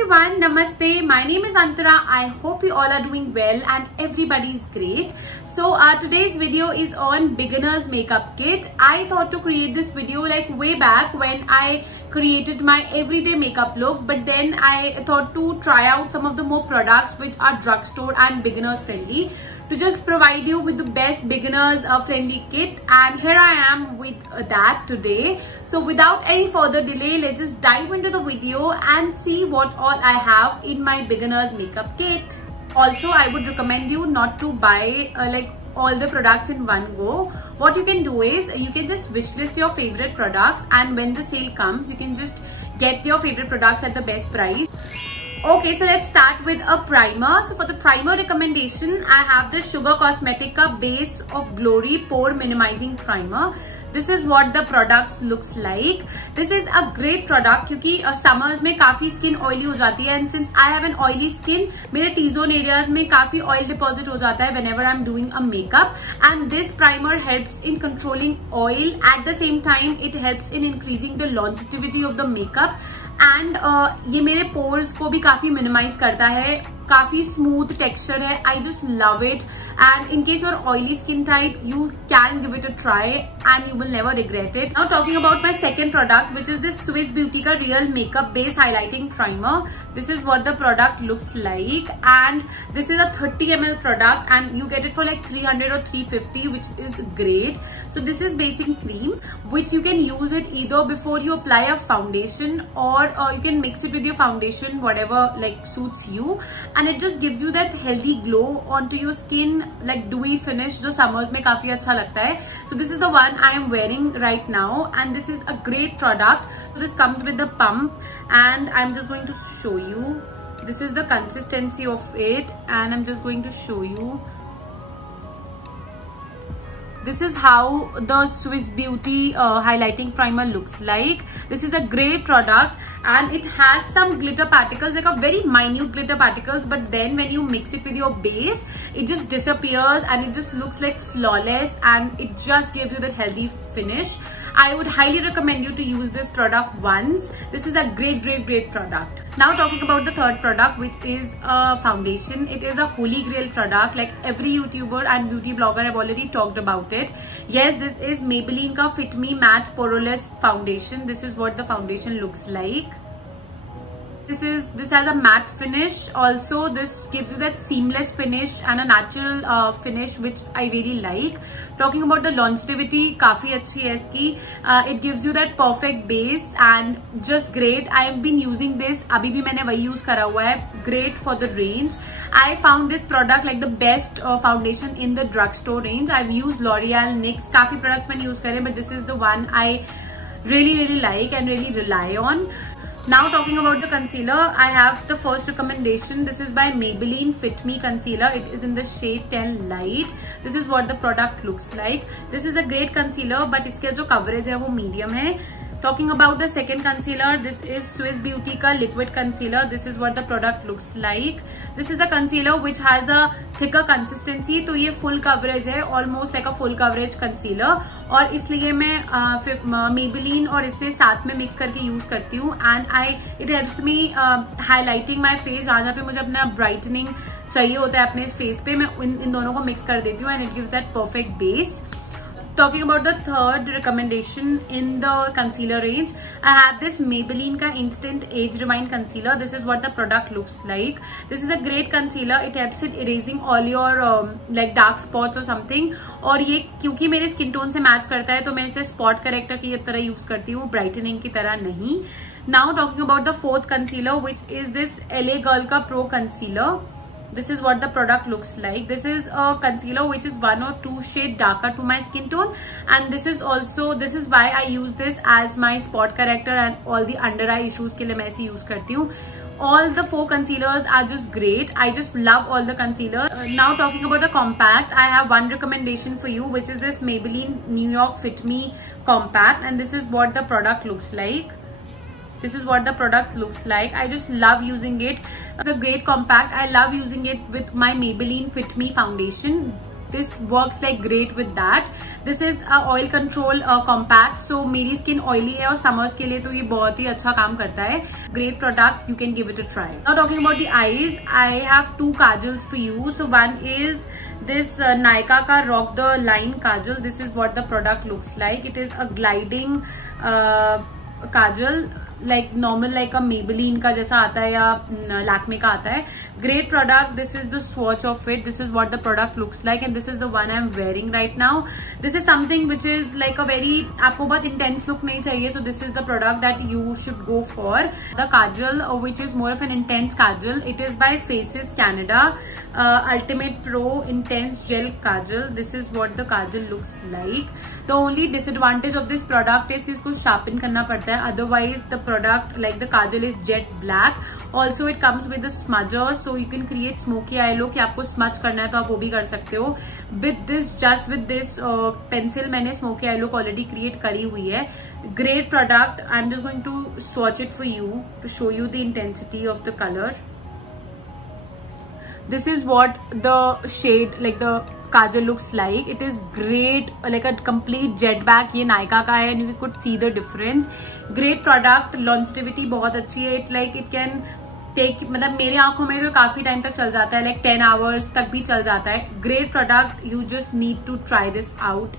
everyone, Namaste. My name is Antara. I hope you all are doing well and everybody is great. So today's video is on beginner's makeup kit. I thought to create this video like way back when I created my everyday makeup look, but then I thought to try out some of the more products which are drugstore and beginners friendly, to just provide you with the best beginners friendly kit. And here I am with that today. So without any further delay, let's just dive into the video and see what all I have in my beginners makeup kit. Also, I would recommend you not to buy like all the products in one go. What you can do is you can just wishlist your favorite products, and when the sale comes, you can just get your favorite products at the best price. Okay, so let's start with a primer. So for the primer recommendation, I have the Sugar Cosmetica Base of Glory Pore Minimizing Primer. This is what the product looks like. This is a great product क्योंकि summers में काफी skin oily हो जाती है, and since I have an oily skin, मेरे T-zone areas में काफी oil deposit हो जाता है whenever I'm doing a makeup, and this primer helps in controlling oil. At the same time, it helps in increasing the longevity of the makeup. And ये मेरे pores को भी काफी मिनिमाइज करता है, काफी स्मूथ टेक्सचर है. I just love it. And in case your oily skin type, you can give it a try and you will never regret it. Now talking about my second product, which is this Swiss beauty का real makeup base highlighting primer. This is what the product looks like, and this is a 30 ml product, and you get it for like 300 or 350, which is great. So this is basic cream, which you can use it either before you apply a foundation, or you can mix it with your foundation, whatever like suits you, and it just gives you that healthy glow onto your skin, like dewy finish, जो summers में काफी अच्छा लगता है. So this is the one I am wearing right now, and this is a great product. So this comes with the pump, and I'm just going to show you. This is the consistency of it, and I'm just going to show you. This is how the Swiss Beauty highlighting primer looks like. This is a great product, and it has some glitter particles, like a very minute glitter particles, but then when you mix it with your base, it just disappears and it just looks like flawless, and it just gives you that healthy finish. I would highly recommend you to use this product once. This is a great product. Now talking about the third product, which is a foundation. It is a holy grail product. Like every YouTuber and beauty blogger have already talked about it. Yes, this is Maybelline ka Fit Me Matte Poreless Foundation. This is what the foundation looks like. This has a matte finish. Also, this gives you that seamless finish and a natural finish, which I really like. Talking about the longevity, काफी अच्छी है इसकी. It gives you that perfect base and just great. I have been using this. अभी भी मैंने वही use करा हुआ है. Great for the range. I found this product like the best foundation in the drugstore range. I've used L'Oreal, NYX, काफी products मैंने use करे, but this is the one I really like and really rely on. Now talking about the concealer, I have the first recommendation. This is by Maybelline Fit Me Concealer. It is in the shade 10 Light. This is what the product looks like. This is a great concealer, but इसके जो coverage है वो medium है. Talking about the second concealer, this is Swiss Beauty का liquid concealer. This is what the product looks like. This is a concealer which has a thicker consistency. तो ये full coverage है, almost like a full coverage concealer. और इसलिए मैं Maybelline और इससे साथ में mix करके use करती हूँ. And it helps me highlighting my face. जहाँ पे मुझे अपना brightening चाहिए होता है अपने face पे, मैं इन दोनों को mix कर देती हूँ, and it gives that perfect base. Talking about the third recommendation in the concealer range, I have this Maybelline का Instant Age Remind Concealer. This is what the product looks like. This is a great concealer. It helps in erasing all your like dark spots or something. और ये क्योंकि मेरे skin tone से match करता है, तो मैं इसे स्पॉट करेक्टर की तरह यूज करती हूँ, ब्राइटनिंग की तरह नहीं. Now talking about the fourth concealer, which is this LA Girl का Pro Concealer. This is what the product looks like. This is a concealer which is 1 or 2 shade darker to my skin tone, and this is why I use this as my spot corrector and all the under eye issues के लिए मैं इसे use करती हूँ. All the 4 concealers are just great. I just love all the concealers. Now talking about the compact, I have one recommendation for you, which is this Maybelline New York Fit Me Compact, and this is what the product looks like. This is what the product looks like. I just love using it. It's a great compact. I love using it with my Maybelline Fit Me foundation. this works like great with that. This is a oil control compact. So मेरी skin oily है और summers के लिए तो ये बहुत ही अच्छा काम करता है. Great product, you can give it a try. Now talking about the eyes, I have two kajals for you. So one is this Nykaa ka Rock the Line kajal. This is what the product looks like. It is a gliding kajal, like normal, like a Maybelline का जैसा आता है या Lakme का आता है. Great product. This is the swatch of it. This is what the product looks like, and this is the one I'm wearing right now. This is something which is like a very, आपको बहुत intense look नहीं चाहिए, so this is the product that you should go for. The kajal, which is more of an intense kajal, it is by Faces Canada. Ultimate Pro Intense Gel Kajal. This is what the kajal looks like. The only disadvantage of this product is कि इसको sharpen करना पड़ता है. Otherwise, the product, like the kajal, is jet black. Also, it comes with a smudger, so you can create smoky eye look. कि आपको smudge करना है तो आप वो भी कर सकते हो. With this, just with this pencil, मैंने smoky eye look already create करी हुई है. Great product. I'm just going to swatch it for you to show you the intensity of the color. This is what the shade, like the kajal looks like. It is great, like a complete jet black. ये Nykaa का है and you could see the difference. Great product. Longevity बहुत अच्छी है. It can take, मतलब मेरी आंखों में तो काफी टाइम तक चल जाता है, like 10 hours तक भी चल जाता है. Great product. You just need to try this out.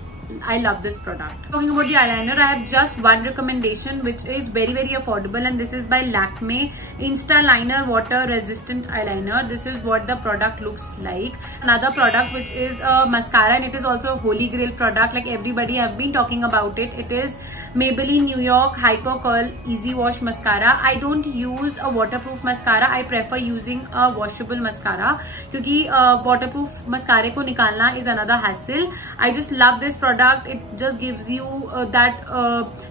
I love this product. Talking about the eyeliner, I have just one recommendation which is very, very affordable, and this is by Lakme Insta Liner Water Resistant Eyeliner. This is what the product looks like. Another product which is a mascara, and it is also a holy grail product, like everybody have been talking about it. It is Maybelline New York Hyper Curl Easy Wash Mascara. I don't use a waterproof mascara. I prefer using a washable mascara क्योंकि waterproof mascara को निकालना is another hassle. I just love this product. It just gives you that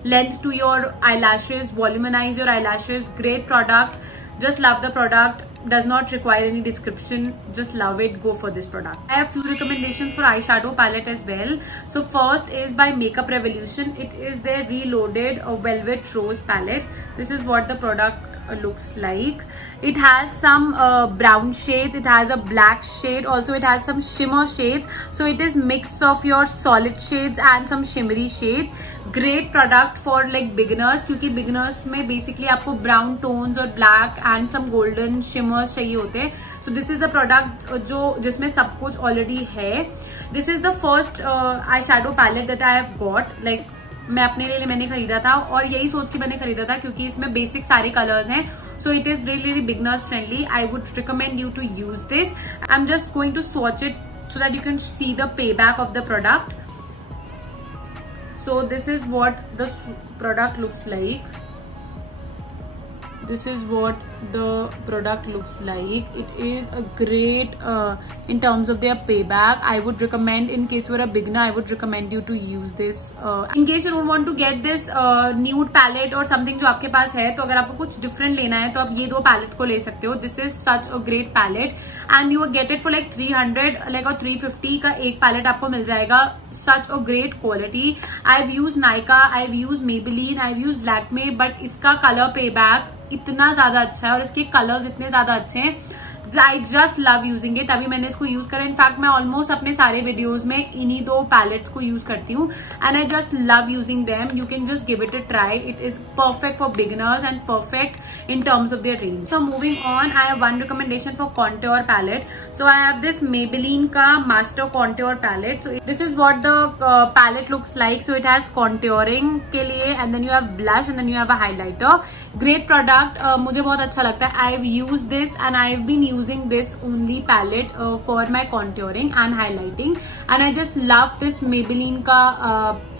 length to your eyelashes, voluminize your eyelashes. Great product. Just love the product. Does not require any description. Just love it. Go for this product. I have few recommendations for eyeshadow palette as well. So first is by Makeup Revolution. It is their Reloaded Velvet Rose palette. This is what the product looks like. It has some brown shades. It has a black shade. Also, it has some shimmer shades. So it is mix of your solid shades and some shimmery shades. Great product for like beginners, क्योंकि beginners में basically आपको brown tones और black and some golden shimmers चाहिए होते हैं. So this is the product जो जिसमें सब कुछ already है. This is the first eyeshadow palette that I have got. Like मैं अपने लिए मैंने खरीदा था और यही सोच के मैंने खरीदा था क्योंकि इसमें बेसिक सारे कलर्स हैं. So it is really, really beginners friendly. I would recommend you to use this. I'm just going to swatch it so that you can see the payback of the product. So this is what the product looks like. This is what the product looks like. It is a great in terms of their payback. I would recommend, in case you are a beginner, I would recommend you to use this. In case you don't want to get this nude palette or something जो आपके पास है, तो अगर आपको कुछ different लेना है तो आप ये दो palettes को ले सकते हो. This is such a great palette and you will get it for like 300 like और 350 का एक palette आपको मिल जाएगा. Such a great quality. I've used Nykaa, I've used Maybelline, I've used Lakme, but इसका color payback इतना ज्यादा अच्छा है और इसके कलर्स इतने ज्यादा अच्छे हैं. I just love using it. अभी मैंने इसको यूज करा. इनफैक्ट मैं ऑलमोस्ट अपने सारे वीडियोज में इन्हीं दो पैलेट्स को यूज करती हूँ and I just love using them. You can just give it a try. It is perfect for beginners and perfect in terms of their range. So moving on, I have one recommendation for contour palette. So I have this Maybelline का master contour palette. So this is what the palette looks like. So it has contouring के लिए and then you have blush and then you have a highlighter. Great product. मुझे बहुत अच्छा लगता है. I have used this and I have been using this only palette for my contouring and highlighting, and I just love this Maybelline का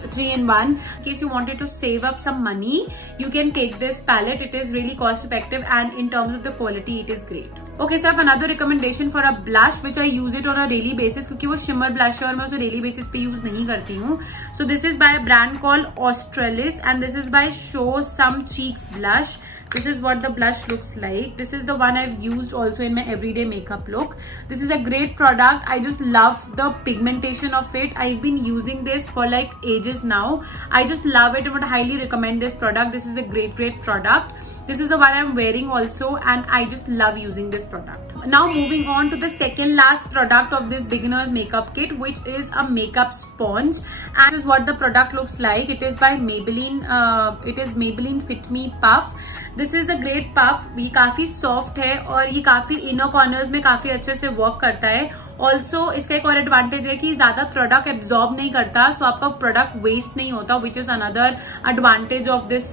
3-in-1. In case you wanted to save up some money, you can take this palette. It is really cost effective and in terms of the quality, it is great. Okay, so I have another recommendation for a blush which I use it on a daily basis क्योंकि वो shimmer blush है और मैं उसे daily basis पे use नहीं करती हूँ. So this is by a brand called Australis and this is by Show Some Cheeks blush. This is what the blush looks like. This is the one I've used also in my everyday makeup look. This is a great product. I just love the pigmentation of it. I've been using this for like ages now. I just love it. I would highly recommend this product. This is a great product. This is the one I'm wearing also and I just love using this product. Now moving on to the second last product of this beginner's makeup kit, which is a makeup sponge. And this is what the product looks like. It is by Maybelline. It is Maybelline Fit Me Puff. This is a great puff. ये काफी soft है और ये काफी inner corners में काफी अच्छे से वर्क करता है. ऑल्सो इसका एक और एडवांटेज है कि ज्यादा प्रोडक्ट एब्जॉर्ब नहीं करता, सो आपका प्रोडक्ट वेस्ट नहीं होता, which is another advantage of this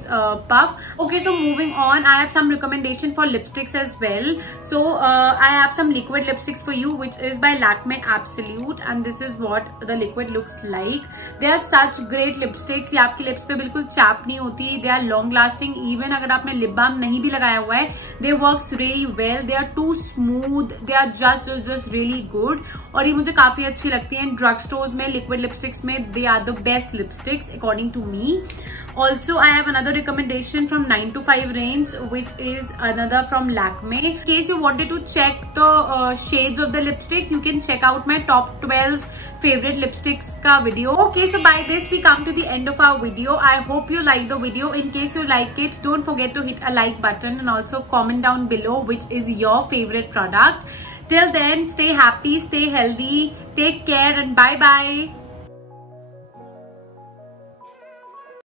puff. Okay, so moving on, I have some recommendation for lipsticks as well. So I have some liquid lipsticks for you, which is by Lakme Absolute, and this is what the liquid looks like. They are such great lipsticks. ये आपकी lips पे बिल्कुल chap नहीं होती. They are long lasting. Even अगर आपने lip balm नहीं भी लगाया हुआ है, they works really well. They are too smooth. They are just really good. और ये मुझे काफी अच्छी लगती है. ड्रग स्टोर्स में लिक्विड लिपस्टिक्स में they are the best lipsticks according to me. Also, I have another recommendation from 9 to 5 range, which is another from Lakme. In case you wanted to check the shades of the lipstick, you can check out my top 12 favorite lipsticks ka video. Okay, so by this we come to the end of our video. I hope you like the video. In case you like it, don't forget to hit a like button and also comment down below which is your favorite product. Till then, stay happy, stay healthy, take care, and bye bye.